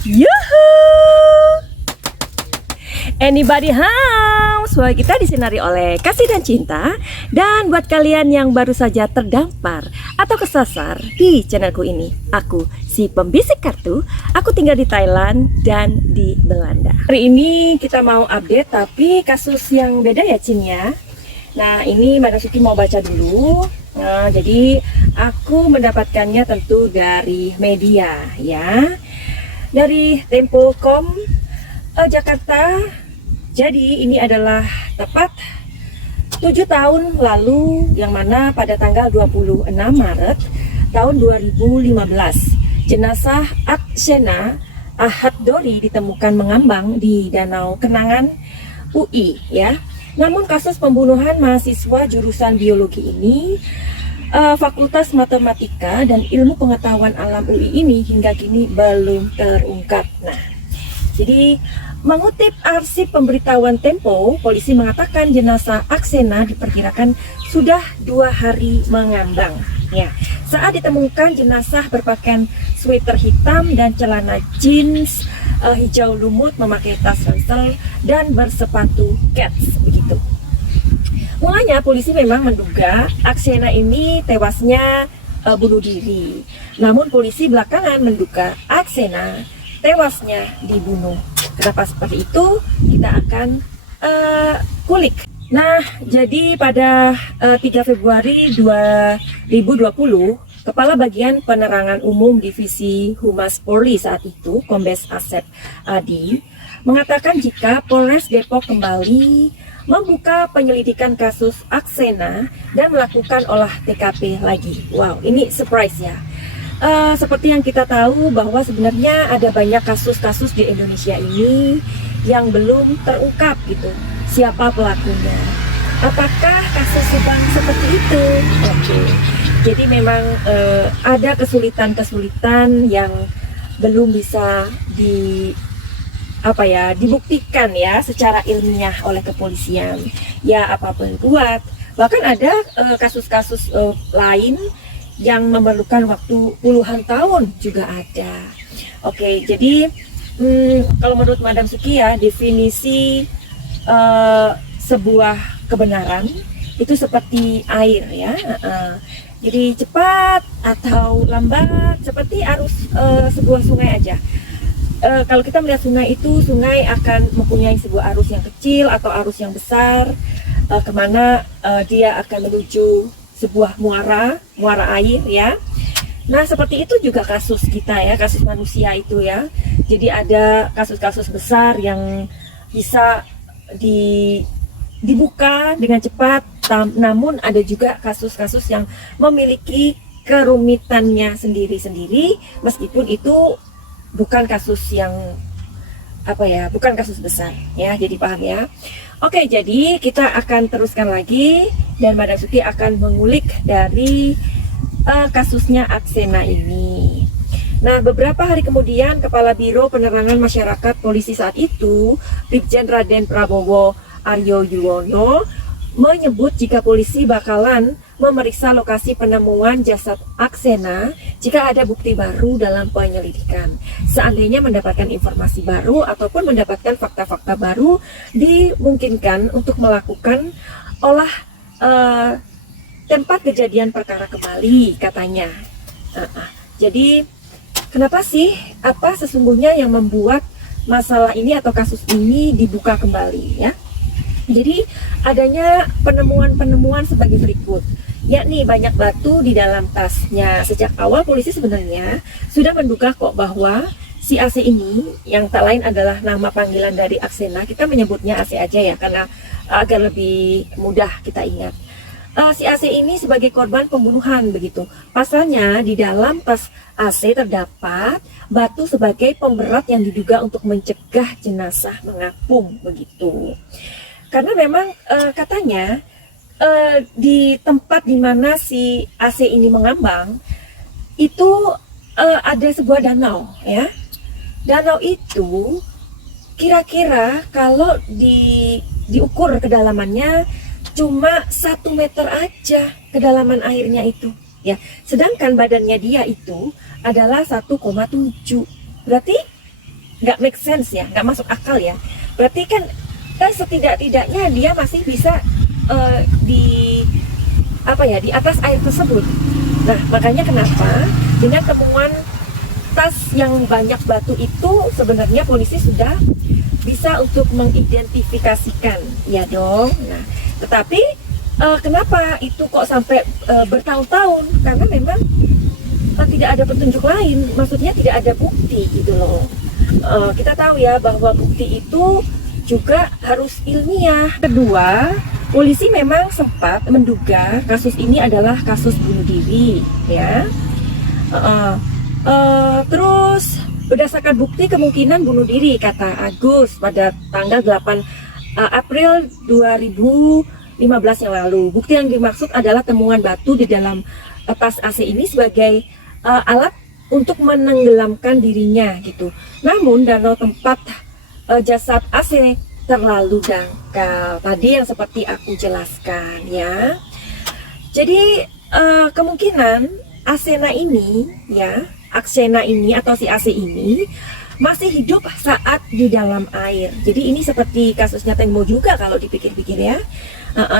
Yuhuu! Anybody home? Suara kita disinari oleh kasih dan cinta. Dan buat kalian yang baru saja terdampar atau kesasar di channelku ini, aku si pembisik kartu. Aku tinggal di Thailand dan di Belanda. Hari ini kita mau update tapi kasus yang beda ya, Cin ya. Nah, ini Madam Suki mau baca dulu. Nah, jadi aku mendapatkannya tentu dari media ya. Dari Tempo.com Jakarta. Jadi ini adalah tepat 7 tahun lalu, yang mana pada tanggal 26 Maret tahun 2015 jenazah Aksena Ahad Dori ditemukan mengambang di Danau Kenangan UI ya. Namun kasus pembunuhan mahasiswa jurusan biologi ini Fakultas Matematika dan Ilmu Pengetahuan Alam UI ini hingga kini belum terungkap. Nah, jadi mengutip arsip pemberitahuan Tempo, polisi mengatakan jenazah Aksena diperkirakan sudah 2 hari mengambang. Ya, saat ditemukan jenazah berpakaian sweater hitam dan celana jeans hijau lumut, memakai tas ransel dan bersepatu kets begitu. Mulanya polisi memang menduga Aksena ini tewasnya bunuh diri. Namun polisi belakangan menduga Aksena tewasnya dibunuh. Kenapa seperti itu? Kita akan kulik. Nah, jadi pada 3 Februari 2020, Kepala Bagian Penerangan Umum Divisi Humas Polri saat itu, Kombes Asep Adi, mengatakan jika Polres Depok kembali membuka penyelidikan kasus Aksena dan melakukan olah TKP lagi. Wow, ini surprise ya. Seperti yang kita tahu bahwa sebenarnya ada banyak kasus-kasus di Indonesia ini yang belum terungkap gitu, siapa pelakunya. Apakah kasus Subang seperti itu? Oke. Jadi memang ada kesulitan-kesulitan yang belum bisa dibuktikan ya secara ilmiah oleh kepolisian. Ya apapun buat. Bahkan ada kasus-kasus lain yang memerlukan waktu puluhan tahun juga ada. Oke, jadi kalau menurut Madam Suki ya, definisi sebuah kebenaran itu seperti air ya. Jadi cepat atau lambat seperti arus sebuah sungai aja. Kalau kita melihat sungai itu, sungai akan mempunyai sebuah arus yang kecil atau arus yang besar, kemana dia akan menuju sebuah muara air ya. Nah, seperti itu juga kasus kita ya, kasus manusia itu ya. Jadi ada kasus-kasus besar yang bisa dibuka dengan cepat, namun ada juga kasus-kasus yang memiliki kerumitannya sendiri-sendiri, meskipun itu bukan kasus yang bukan kasus besar ya, jadi paham ya. Oke, jadi kita akan teruskan lagi dan Madam Suki akan mengulik dari kasusnya Aksena ini. Nah, beberapa hari kemudian Kepala Biro Penerangan Masyarakat Polisi saat itu, Brigjen Raden Prabowo Aryo Yuwono, menyebut jika polisi bakalan memeriksa lokasi penemuan jasad Aksena jika ada bukti baru dalam penyelidikan. Seandainya mendapatkan informasi baru ataupun mendapatkan fakta-fakta baru, dimungkinkan untuk melakukan olah tempat kejadian perkara kembali, katanya. Jadi kenapa sih, apa sesungguhnya yang membuat masalah ini atau kasus ini dibuka kembali ya? Jadi adanya penemuan-penemuan sebagai berikut, yakni banyak batu di dalam tasnya. Sejak awal polisi sebenarnya sudah menduga kok bahwa si AC ini, yang tak lain adalah nama panggilan dari Aksena, kita menyebutnya AC aja ya karena agar lebih mudah kita ingat. Si AC ini sebagai korban pembunuhan begitu. Pasalnya di dalam tas AC terdapat batu sebagai pemberat yang diduga untuk mencegah jenazah mengapung begitu. Karena memang katanya di tempat di mana si AC ini mengambang itu ada sebuah danau ya. Danau itu kira-kira kalau diukur kedalamannya cuma 1 meter aja kedalaman airnya itu ya. Sedangkan badannya dia itu adalah 1,7. Berarti nggak make sense ya, nggak masuk akal ya. Berarti kan setidak-tidaknya dia masih bisa di apa ya, di atas air tersebut. Nah, makanya kenapa dengan temuan tas yang banyak batu itu sebenarnya polisi sudah bisa untuk mengidentifikasikan, ya dong. Nah, tetapi kenapa itu kok sampai bertahun-tahun? Karena memang tidak ada petunjuk lain, maksudnya tidak ada bukti gitu loh. Kita tahu ya bahwa bukti itu juga harus ilmiah. Kedua, polisi memang sempat menduga kasus ini adalah kasus bunuh diri, ya. Terus berdasarkan bukti kemungkinan bunuh diri, kata Agus pada tanggal 8 April 2015 yang lalu. Bukti yang dimaksud adalah temuan batu di dalam tas AC ini sebagai alat untuk menenggelamkan dirinya gitu. Namun danau tempat jasad AC terlalu dangkal. Tadi yang seperti aku jelaskan ya. Jadi kemungkinan Aksena ini ya, Aksena ini atau si AC ini masih hidup saat di dalam air. Jadi ini seperti kasusnya Tengmo juga kalau dipikir-pikir ya.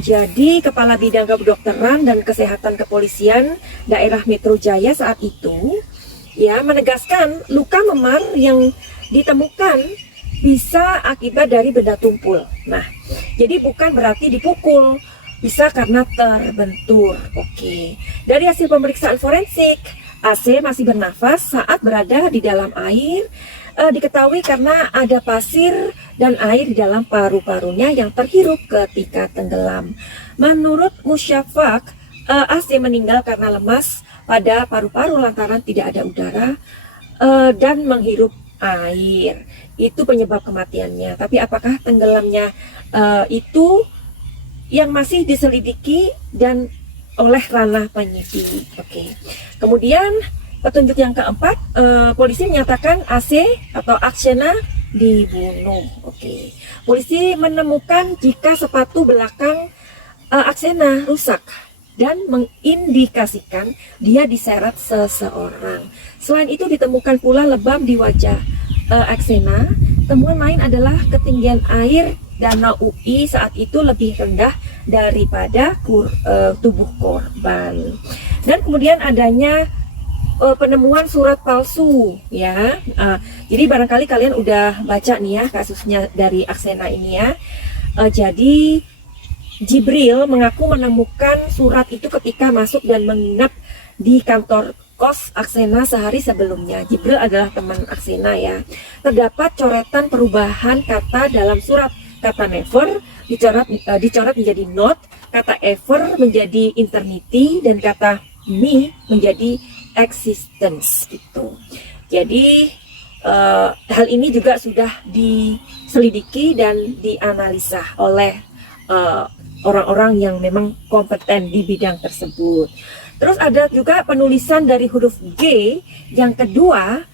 Jadi Kepala Bidang Kedokteran dan Kesehatan Kepolisian Daerah Metro Jaya saat itu ya menegaskan luka memar yang ditemukan bisa akibat dari benda tumpul. Nah, jadi bukan berarti dipukul, bisa karena terbentur. Oke. Dari hasil pemeriksaan forensik, AC masih bernafas saat berada di dalam air. Diketahui karena ada pasir dan air di dalam paru-parunya yang terhirup ketika tenggelam. Menurut Musyafak, AC meninggal karena lemas pada paru-paru lantaran tidak ada udara dan menghirup air. Itu penyebab kematiannya. Tapi apakah tenggelamnya itu yang masih diselidiki dan oleh ranah penyidik. Oke. Kemudian petunjuk yang keempat, polisi menyatakan AC atau Aksena dibunuh. Oke. Polisi menemukan jika sepatu belakang Aksena rusak dan mengindikasikan dia diseret seseorang. Selain itu ditemukan pula lebam di wajah Aksena. Temuan lain adalah ketinggian air Danau UI saat itu lebih rendah daripada tubuh korban. Dan kemudian adanya penemuan surat palsu ya. Jadi barangkali kalian udah baca nih ya kasusnya dari Aksena ini ya. Jadi Jibril mengaku menemukan surat itu ketika masuk dan menginap di kantor kos Aksena sehari sebelumnya. Jibril adalah teman Aksena ya. Terdapat coretan perubahan kata dalam surat. Kata never dicoret menjadi not, kata ever menjadi eternity, dan kata me menjadi existence gitu. Jadi hal ini juga sudah diselidiki dan dianalisa oleh orang-orang yang memang kompeten di bidang tersebut. Terus ada juga penulisan dari huruf G yang kedua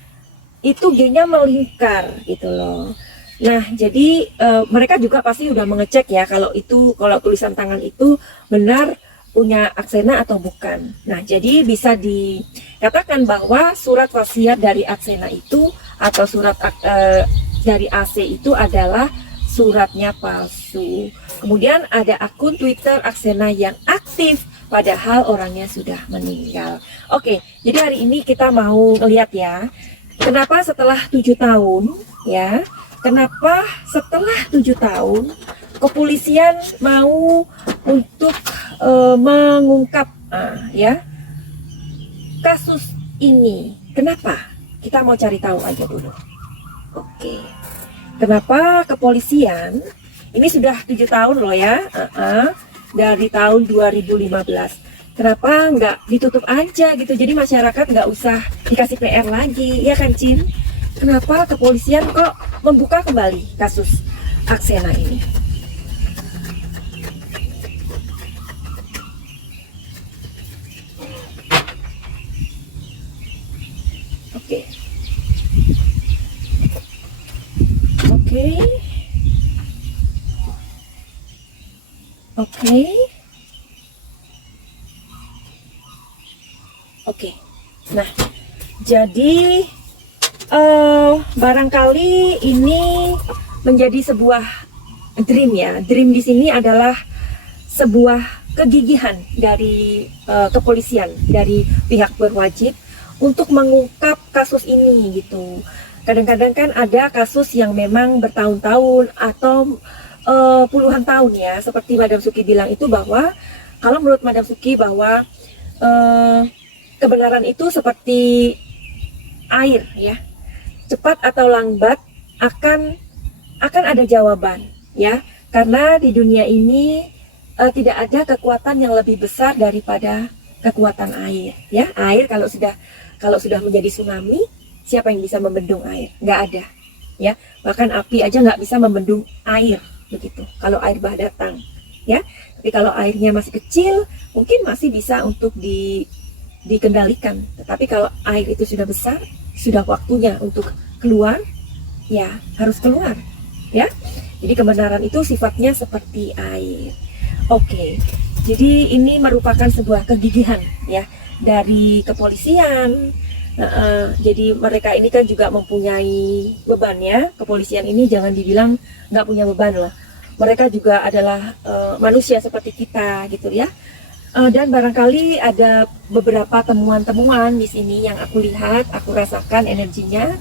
itu G-nya melingkar gitu loh. Nah, jadi mereka juga pasti udah mengecek ya kalau tulisan tangan itu benar punya Aksena atau bukan. Nah, jadi bisa dikatakan bahwa surat wasiat dari Aksena itu atau surat dari AC itu adalah suratnya palsu. Kemudian ada akun Twitter Aksena yang aktif padahal orangnya sudah meninggal. Oke, jadi hari ini kita mau melihat ya, kenapa setelah 7 tahun ya, kenapa setelah 7 tahun kepolisian mau untuk mengungkap ya kasus ini? Kenapa? Kita mau cari tahu aja dulu. Oke. Kenapa kepolisian ini sudah 7 tahun loh ya? Dari tahun 2015. Kenapa nggak ditutup aja gitu? Jadi masyarakat nggak usah dikasih PR lagi, ya kan Cin? Kenapa kepolisian kok membuka kembali kasus Aksena ini? Oke. Oke. Nah, jadi Barangkali ini menjadi sebuah dream ya. Dream di sini adalah sebuah kegigihan dari kepolisian, dari pihak berwajib untuk mengungkap kasus ini gitu. Kadang-kadang kan ada kasus yang memang bertahun-tahun atau puluhan tahun ya, seperti Madam Suki bilang itu, bahwa kalau menurut Madam Suki bahwa kebenaran itu seperti air ya, cepat atau lambat akan ada jawaban ya, karena di dunia ini tidak ada kekuatan yang lebih besar daripada kekuatan air ya. Air kalau sudah menjadi tsunami, siapa yang bisa membendung air? Nggak ada ya. Bahkan api aja nggak bisa membendung air begitu kalau air bah datang ya. Tapi kalau airnya masih kecil mungkin masih bisa untuk dikendalikan. Tetapi kalau air itu sudah besar, sudah waktunya untuk keluar, ya harus keluar ya. Jadi kebenaran itu sifatnya seperti air. Oke, jadi ini merupakan sebuah kegigihan ya dari kepolisian. Jadi mereka ini kan juga mempunyai beban ya. Kepolisian ini jangan dibilang nggak punya beban loh. Mereka juga adalah manusia seperti kita gitu ya. Dan barangkali ada beberapa temuan-temuan di sini yang aku lihat, aku rasakan energinya.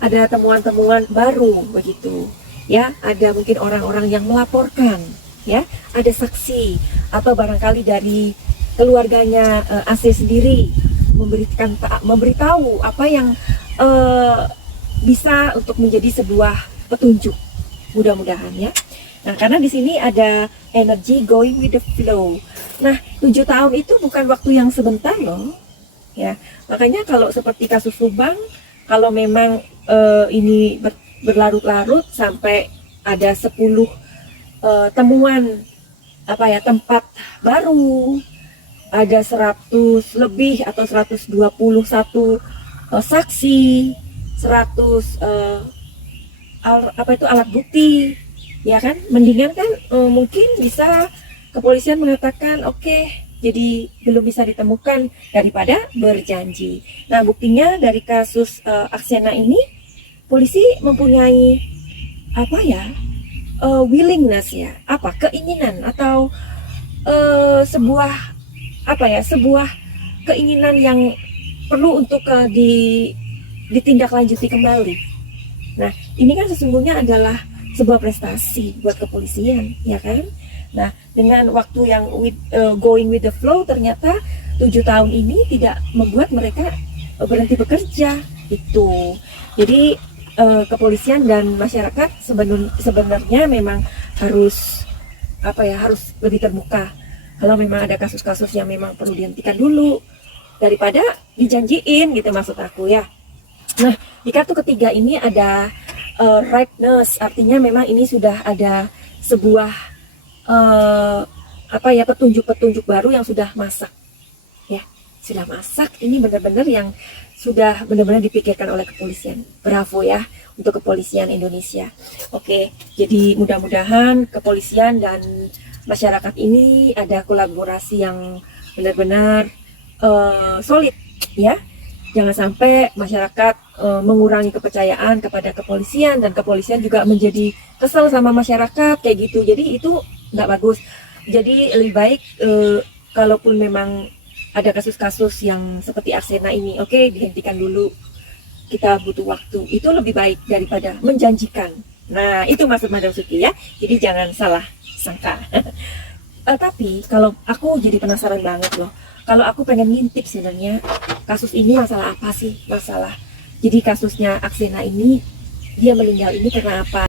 Ada temuan-temuan baru begitu ya. Ada mungkin orang-orang yang melaporkan ya, ada saksi atau barangkali dari keluarganya AC sendiri memberitahu apa yang bisa untuk menjadi sebuah petunjuk, mudah-mudahan ya. Nah, karena di sini ada energi going with the flow. Nah, 7 tahun itu bukan waktu yang sebentar loh ya. Makanya kalau seperti kasus Subang, kalau memang ini berlarut-larut sampai ada 10 temuan tempat baru, ada 100 lebih atau 121 saksi, 100 alat bukti ya kan. Mendingan kan mungkin bisa kepolisian mengatakan oke, jadi belum bisa ditemukan daripada berjanji. Nah, buktinya dari kasus Aksena ini, polisi mempunyai willingness ya, keinginan atau sebuah keinginan yang perlu untuk ditindaklanjuti kembali. Nah, ini kan sesungguhnya adalah sebuah prestasi buat kepolisian ya kan. Nah, dengan waktu yang going with the flow, ternyata 7 tahun ini tidak membuat mereka berhenti bekerja itu. Jadi kepolisian dan masyarakat sebenarnya memang harus harus lebih terbuka kalau memang ada kasus-kasus yang memang perlu dihentikan dulu daripada dijanjiin gitu, maksud aku ya. Nah, di kartu ketiga ini ada ripeness, artinya memang ini sudah ada sebuah petunjuk-petunjuk baru yang sudah masak ya, sudah masak. Ini benar-benar yang sudah benar-benar dipikirkan oleh kepolisian. Bravo ya untuk kepolisian Indonesia. Oke, jadi mudah-mudahan kepolisian dan masyarakat ini ada kolaborasi yang benar-benar solid ya. Jangan sampai masyarakat mengurangi kepercayaan kepada kepolisian dan kepolisian juga menjadi kesel sama masyarakat kayak gitu. Jadi itu nggak bagus. Jadi lebih baik kalaupun memang ada kasus-kasus yang seperti Aksena ini, oke, dihentikan dulu. Kita butuh waktu. Itu lebih baik daripada menjanjikan. Nah, itu maksud Madam Suki ya. Jadi jangan salah sangka. Tapi kalau aku jadi penasaran banget loh. Kalau aku pengen ngintip sebenarnya kasus ini masalah apa sih? Jadi kasusnya Aksena ini, dia meninggal ini karena apa?